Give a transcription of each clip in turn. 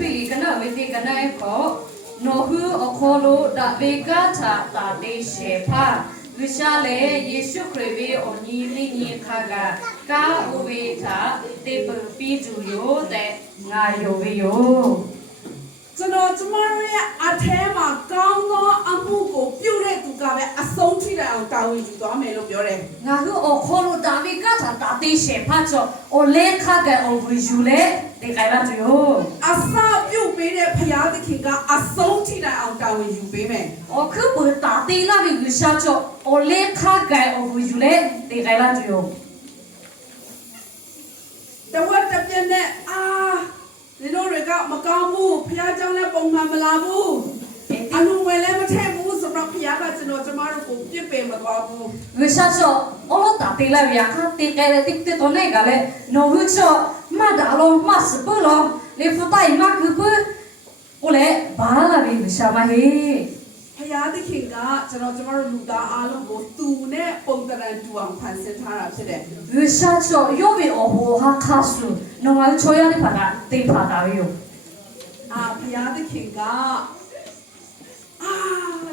pili kana witi kana eko nohu okolo da vega cha ta de shepa vishale Yesu Krivi oni ni khaga ka uwe tha te pi ju yo de nga yo vi yo ကျွန်တော်ကျမတို့ရဲ့အထဲမှာကောင်းသောအမှုကိုပြုတဲ့သူကပဲအဆုံးထိတဲ့အောင်တာဝန်ယူသွားမယ်လို့ပြောတယ် nga hu okolo da vega cha ta de shepa cho o le khaga o vi ju le de kai la ju yo အစပြုပေးတဲ့ဖရာသခင်ကအဆုံးထိတဲ့အောင်တာဝန်ယူပေးမယ် o khu bu ta de la vi vi sha cho o le khaga o vi ju le de kai la ju yo တဝက်တစ်ပြက်နဲ့ဒီလိုတွေကမကောင်းဘူးဖရာเจ้าနဲ့ပုံမှန်မလာဘူးအနုဝယ်လည်းမထည့်ဘူးဆိုတော့ဖရာကကျွန်တော်ကျမတို့ကိုပြစ်ပယ်မသွားဘူး Visacho, olo tati la viaja, ti kere ti ti tone gale, no vicho, ma dalo mas pulo, le futai ma kupu, ole bala vi visama he. ဖရာသခင်ကကျွန်တော်ကျမတို့လူသားအားလုံးကိုသူနဲ့ပုံတရံတူအောင်ဖန်ဆင်းထားတာဖြစ်တယ် Visacho, yo vi oho ha kasu, no mal choya ni pada, ti pada yo. ဖရာသခင်က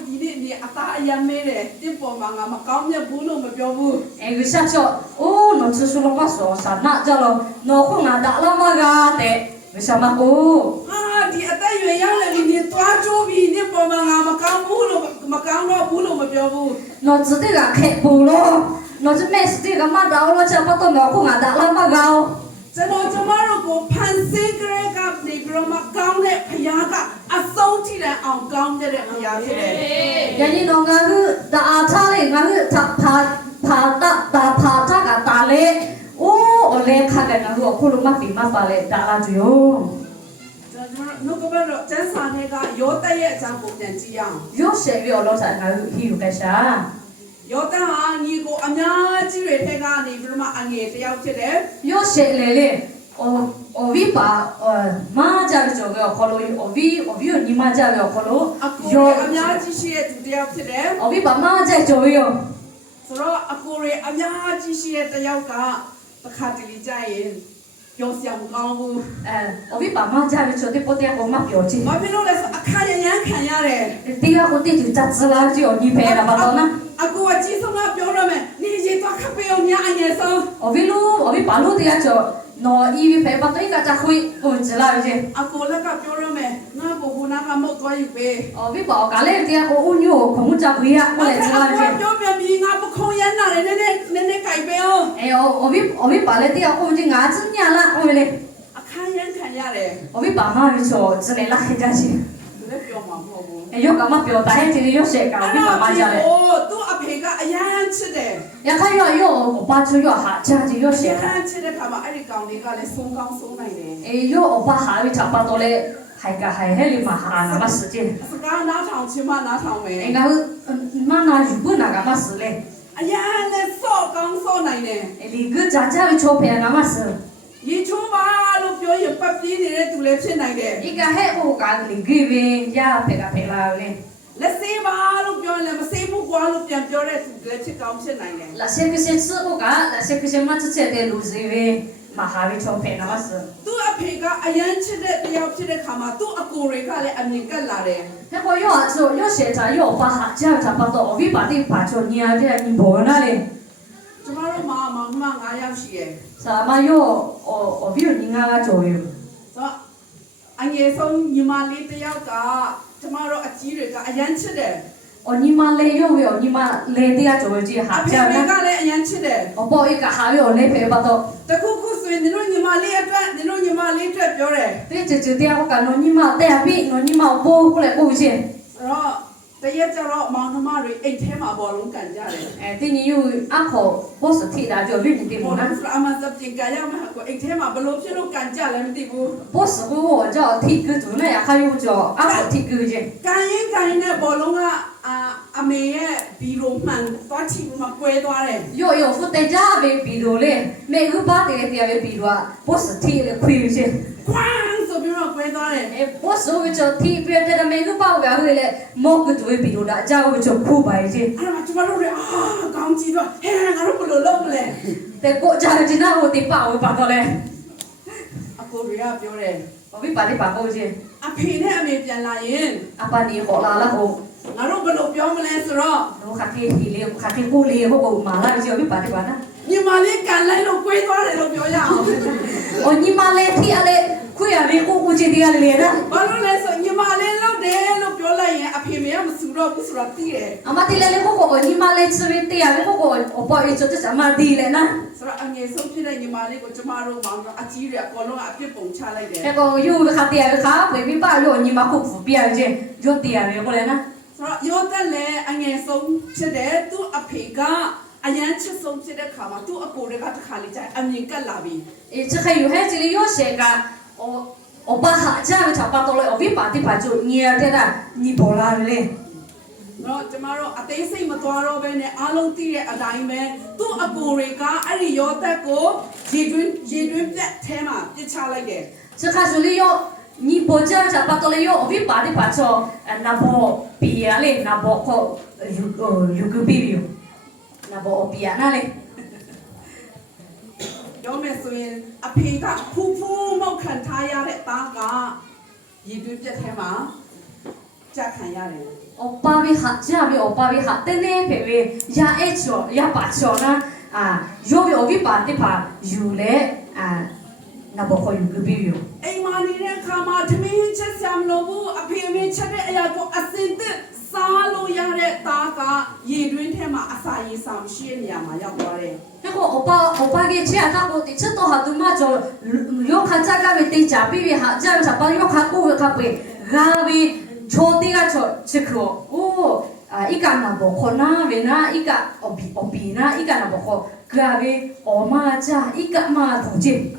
ဒီနေ့အသားအယမ်းမဲတယ်တစ်ပေါ်မှာငါမကောင်းမြတ်ဘူးလို့မပြောဘူး E visacho, oh no chusu lo paso, sa na jalo, no ko nga da la maga te, visama ko. ဒီအသက်ရွယ်ရောက်လည်းဒီတွားချိုးပြီးဒီပေါ်မှာငါမကောင်းဘူးလို့မကောင်းတော့ဘူးလို့မပြောဘူး No zute ga ke bulo, no zu mes ti ga ma da lo cha pa to no ko nga da la maga. ကျွန်တော်ကျမတို့ကိုဖန်ဆင်းကြတဲ့ကနေပြီးတော့မကောင်းတဲ့ဖရာကအဆုံးထိတဲ့အောင်ကောင်းတဲ့ဖရာဖြစ်တယ် Yani no nga hu da a tha le nga hu tha pha ta ga ta le o ole kha ga nga hu ko lu ma pi ma pa le da la ju yo ကျွန်တော်နှုတ်ကပတ်တော့ကျမ်းစာထဲကယောသရဲ့အကြောင်းကိုပြန်ကြည့်ရအောင် yo se vi o lo sa nga hu hi yu ka sha ယောသဟာညီကိုအများကြီးတွေထဲကနေပြီးတော့မှအငယ်တယောက်ဖြစ်တယ် yo se le o vi pa ma ja jo ga ko lo o vi ni ma ja ga ko lo အကို yo အများကြီးရှိတဲ့သူတယောက်ဖြစ်တယ် o vi pa ma ja jo yo ဆိုတော့အကိုတွေအများကြီးရှိတဲ့တယောက်ကတစ်ခါတလေကြရင်ပြောစရာမကောင်းဘူး o vi pa ma ja jo de po te ko ma pyo chi ဘာဖြစ်လို့လဲဆိုအခါရရန်ခံရတယ် ti ga ko ti ju cha zla ji o ni pe la ba to na အကိုအကြီးဆုံးကပြောရမယ်နေရေတော့ခပ်ပေးအောင်များအငယ်ဆုံး o vi pa lu ti ga cho no i vi pe pa to i ka cha hui ko ji la ji အကိုလက်ကပြောရမယ်ငါကိုဟိုနာကမဟုတ်သွားယူပေး o vi pa ka le ti ga ko u nyu ko mu cha hui ya ko le ji la ji ပြောပြပြီးငါပခုံးရမ်းလာတယ်နည်းနည်းကြိုက်ပေးအောင် o vi pa le ti ga ko ji nga zhen nya la o le အခါရန်ခံရတယ် o vi pa ma vi cho zhe le la he ja ji လည်းပြောမှာမဟုတ်ဘူး yo ka ma pyo ta he ti yo se ka o vi pa ma ja le သူ့အဖေကအရန်ချစ်တယ် ya ka yo o pa chu yo ha cha ji yo အ se ရ ka န်ချစ်တဲ့ခါမှာအဲ့ဒီကောင်လေးကလည်းဆုံးကောင်းဆုံးနိုင်တယ် yo o pa ha vi cha pa to le hai ka hai he li ma ha na ma shi ji စကားနားထောင်ချင်းမနားထောင်မယ် nga ma na yu bu na ga ma shi le အရန်နဲ့ဆော့ကောင်းဆော့နိုင်တယ် li gu cha cha vi cho pe na ma shi ရေချိုးပါလို့ပြောရင်ပတ်ပြေးနေတဲ့သူလည်းဖြစ်နိုင်တယ် Ika he o ka li gi vi ya pe ka pe la le လက်စေးပါလို့ပြောရင်လည်းမစေးဘူးကွာလို့ပြန်ပြောတဲ့သူလည်းဖြစ်ကောင်းဖြစ်နိုင်တယ် la se que se tsu o ka la se que se ma tsu de lu zi vi ma ha vi cho pe na ma shi သူ့အဖေကအရန်ချစ်တဲ့တယောက်ဖြစ်တဲ့ခါမှာသူ့အကိုတွေကလည်းအမြင်ကပ်လာတယ် he ko yo a tsu yo se ta yo pa ha cha cha pa to o vi pa ti pa cho nya de ni bo na le ကျမတို့မှာမောင်နှမ9ယောက်ရှိတယ် sa ma yo o vi ni nga ga cho yo ဆိုတော့အငယ်ဆုံးညီမလေးတယောက်ကကျမတို့အကြီးတွေကအရန်ချစ်တယ် o ni ma le yo vi o ni ma le ti ga cho ji အ ha ဖေ cha က na လည်းအရန်ချစ်တယ် o po i ka ha yo le pe pa to တခုခုဆိုရင်တို့ညီမလေးအတွက်တို့ညီမလေးအတွက်ပြောတယ် ti che che ti a ko ka no ni ma te a bi no ni ma bo ko le ko ji ဆိုတော့တရက်ကျတော့မောင်နှမတွေအိတ်ထဲမှာဘောလုံးကန်ကြတယ် ti ni yu a ko bo se ti da jo vi ni ti ဘော mo na လုံးအမှန်စပင်ကန်ရမှာကိုအိတ်ထဲမှာဘလို့ဖြစ်လို့ကန်ကြလဲမသိဘူး boss ကိုကြောင့်ထိကူတူနဲ့အခါယူကြောင့်အခုထိကူချင်း ကန်ရင်နဲ့ဘောလုံးကအမေရဲ့ဘီရိုမှန်သွားချီမှာကွဲသွားတယ် yoဖုတ်တဲ့ကြပဲပြီးတော့လေမေကူပါတဲ့တရားပဲပြီးတော့ boss ထိလေခွေချင်း ကွန်းဆိုပြီးတော့ကွဲသွားတယ် boss ကိုကြောင့်ထိပြတဲ့မေကူပေါ့ကဟိလေမော့ကတူပြီးတော့အကြောင်းကြောင့်ခုပါချင်း အဲ့ဒါကျမတို့တွေကောင်းကြည့်တော့ဟဲငါတို့ဘယ်လိုလုပ်မလဲ တဲ့ကိုကြာချင်တာဟိုတိပေါ့ပါတော့လေ အ ကိုရီးယားပြောတယ် 我比把你把过去， အဖေနဲ့အမေပြန်လာရင် 阿爸你好啦了后， ငါတို့ဘယ်လိုပြောမလဲဆိုတော့ 我卡给皮嘞，卡给过嘞，我个马拉就比把你把那， ညီမလေးကန်လိုက်လို့꿰သွားတယ်လို့ပြောရအောင် 哦你妈嘞提阿嘞，亏阿没过过去的阿嘞啦， ဘာလို့လဲဆိုညီမလေးလောက်တယ်လို့ပြောလိုက်ရင်အဖေမေကမစူတော့ဘူးဆိုတော့သိတယ် 阿妈提来嘞我个你妈嘞吃没得阿嘞我个我爸一做这什么的嘞呢？ ဆိုတော့အငယ်ဆုံးဖြစ်တဲ့ညီမလေးကိုကျမတို့မောင်ကအကြီးတွေအကုန်လုံးအပြစ်ပုံချလိုက်တယ် 那个有卡的阿卡，未必把有你妈苦苦边去，有的阿没过来呢。 ဆိုတော့ရောတက်လည်းအငယ်ဆုံးဖြစ်တယ်သူ့အဖေကအရန်ချစ်ဆုံးဖြစ်တဲ့ခါမှာသူ့အကိုတွေကတစ်ခါလေးကြာအမြင်ကတ်လာပြီ 诶，这还有还这里有些个，我把哈这样炒巴多了，我比把的把就捏的啦，你不拉嘞。 တော့ကျမတို့အသေးစိတ်မသွားတော့ဘဲနဲ့အားလုံးသိတဲ့အတိုင်းပဲသူ့အကိုတွေကအဲ့ဒီရောတက်ကိုရေတွင်းပြတ်ထဲမှာပြစ်ချလိုက်တယ် 这看这里有，你不这样炒巴多了有，我比把的把就那不比啊嘞，那不可有个比比，那不比啊那嘞。 ပြောမယ်ဆိုရင်အဖေကဖူးဖူးမောက်ခံထားရတဲ့သားကရေတွင်းပြတ်ထဲမှာကြက်ခံရတယ် 我爸比哈，这样比我爸比哈，但那偏偏呀爱炒呀把炒呢啊，有比我比把的把有嘞啊，那不可有个比有。 အိမ်မာနေတဲ့ခါမှာသမီးချက်ဆံမလို့ဘူးအဖေအမေချက်တဲ့အရာကိုအစင်သစ်စားလို့ရတဲ့သားကရေတွင်းထဲမှာအစာရေစာမရှိတဲ့နေရာမှာရောက်သွားတယ် 那个我爸给钱，他我的这都好多嘛就有看这个没得假比比哈，这样啥把有看过有看不，咖啡抽的个抽吃可哦啊一个那不可那为那一个比那一个那不可，咖啡我妈家一个嘛同济，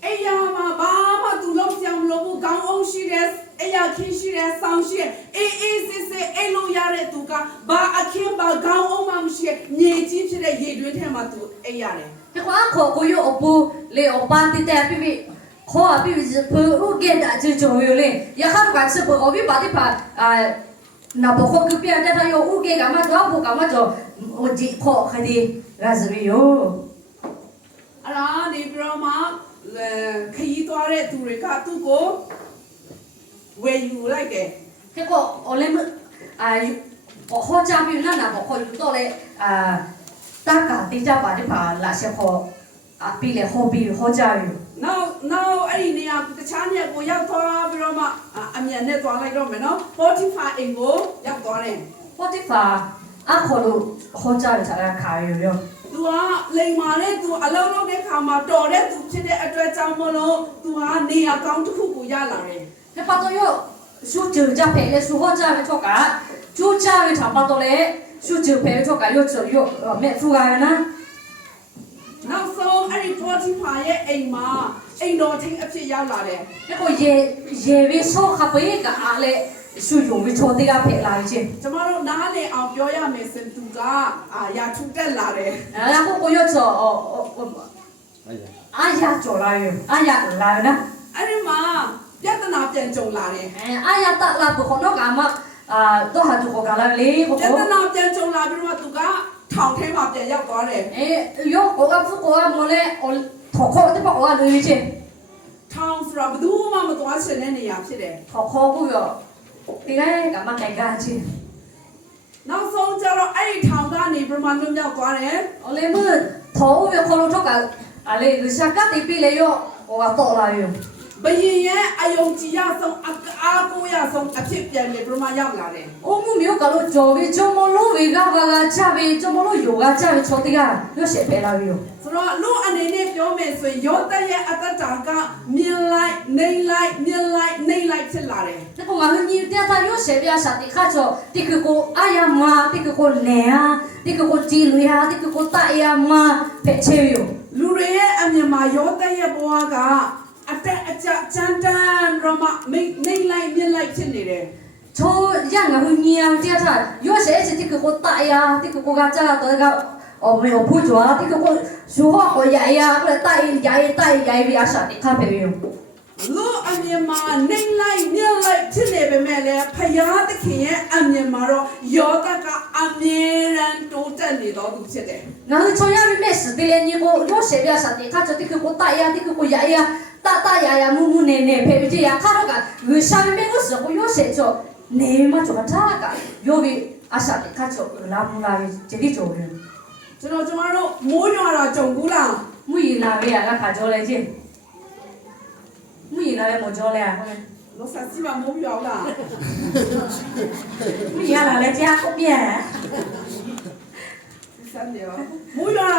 အိယာမှာဘာမှသူလုံးကြံမလို့ဘူးကောင်းအောင်ရှိတဲ့အိယာခင်းရှိတဲ့ဆောင်းရှိတဲ့အေးစစ်စစ်အိလို့ရတဲ့သူကဘာအခင်းဘာကောင်းအောင်မှမရှိတဲ့မြေကြီးဖြစ်တဲ့ရေတွင်းထဲမှာသူအိရတယ် 那个阿可我有我不嘞我爸的在比比。可啊，比如是朋友给的就重要嘞，也看不惯吃不，我比把的把那不好隔壁的他有五给干嘛做，不干嘛做，我的可还得还是没有。 အဲ့ဒါနေပြီးတော့မှခရီးသွားတဲ့သူတွေကသူ့ကိုဝယ်ယူလိုက်တယ် 那个我嘞么我好家比那不好有到嘞大家的家把的把那些好比嘞好比好家有。 နောက်အဲ့ဒီနေရာတခြားနေရာကိုရောက်သွားပြီးတော့မှအမြန်နဲ့သွားလိုက်တော့မယ်နော်45အိမ်ကိုရောက်သွားတယ် 我的话可都好家有才来开有。 သူကလိန်မာတဲ့သူအလုံးလုံးတဲ့ခါမှာတော်တဲ့သူဖြစ်တဲ့အတွက်ကြောင့်မလို့သူကနေရာကောင်းတစ်ခုကိုရလာတယ် 那把都有数九家陪嘞，数好家的错噶，就家的长把都嘞，数九陪的错噶，有没出来呢？ နောက်ဆုံးအဲ့ဒီ45ရဲ့အိမ်မှာအိမ်တော်ထင်းအဖြစ်ရောက်လာတယ် 那个也为说还不一个阿嘞，数有为错的个陪来去， ကျမတို့နားလည်အောင်ပြောရမယ်စင်သူကရာထူးတက်လာတယ် 然后我要做阿呀做来哟，阿呀来呢， အဲ့ဒီမှာပြဿနာပြန်ကြုံလာတယ် 阿呀打拉不可能干嘛都还做干来嘞，我 ပြဿနာပြန်ကြုံလာပြီးတော့သူကထောင်ထဲမှာပြန်ရောက်သွားတယ် 有我个不我没嘞，我头壳都把我累去， ထောင်ဆိုတာဘယ်သူမှမသွားချင်တဲ့နေရာဖြစ်တယ် 头壳不要，这个干嘛该干去？ နောက်ဆုံးကျတော့အဲ့ဒီထောင်ကနေပြမလွတ်မြောက်သွားတယ် 我嘞么头有可能做干，阿嘞下个的比嘞哟，我到来哟。 ဘယင်ရဲ့အယုံကြည်ရဆုံးအားကိုးရဆုံးအဖြစ်ပြန်လေပြမရောက်လာတယ် 我们没有搞到教育，怎么路为个家为怎么路有个家为错的个，有些别了有。 ဆိုတော့လူအနေနဲ့ပြောမယ်ဆိုရင်ရောတက်ရဲ့အတ္တတာကမြင်လိုက်နေလိုက်မြင်လိုက်နေလိုက်ဖြစ်လာတယ် 那个我们你爹他有些别啥的，看着这个个哎呀妈，这个个奶啊，这个个鸡卵啊，这个个大呀妈，别吃哟。 လူတွေရဲ့အမြင်မှာရောတက်ရဲ့ဘဝကအတက်အကျကြမ်းတမ်းရမနေလိုက်မြင်လိုက်ဖြစ်နေတယ် 从养个会娘爹他有些是这个个大呀，这个个家的个没有不做，这个个说话个爷呀，或者大爷呀啥的，他别有。 လူအမြင်မှာနေလိုက်မြင်လိုက်ဖြစ်နေပေမဲ့လည်းဖယားသခင်ရဲ့အမြင်မှာတော့ယောသကအမြဲတမ်းတိုးတက်နေတော်သူဖြစ်တယ် 然后从那边没事的嘞，你我有些别啥的，他说这个个大呀，这个个爷呀，大呀木木呢陪陪呀，他那个为啥没个时候有些就你嘛就个这个，有为阿啥的他就拉木拉这里做人， ကျွန်တော်တို့မိုးရွာတာကြုံဘူးလား 木一拉为啊，他做来着，木一拉为么做来？ လောဆာစီမမိုးရွာလား 木一拉来家后边。 စမ်းတယ်မိုးရွာ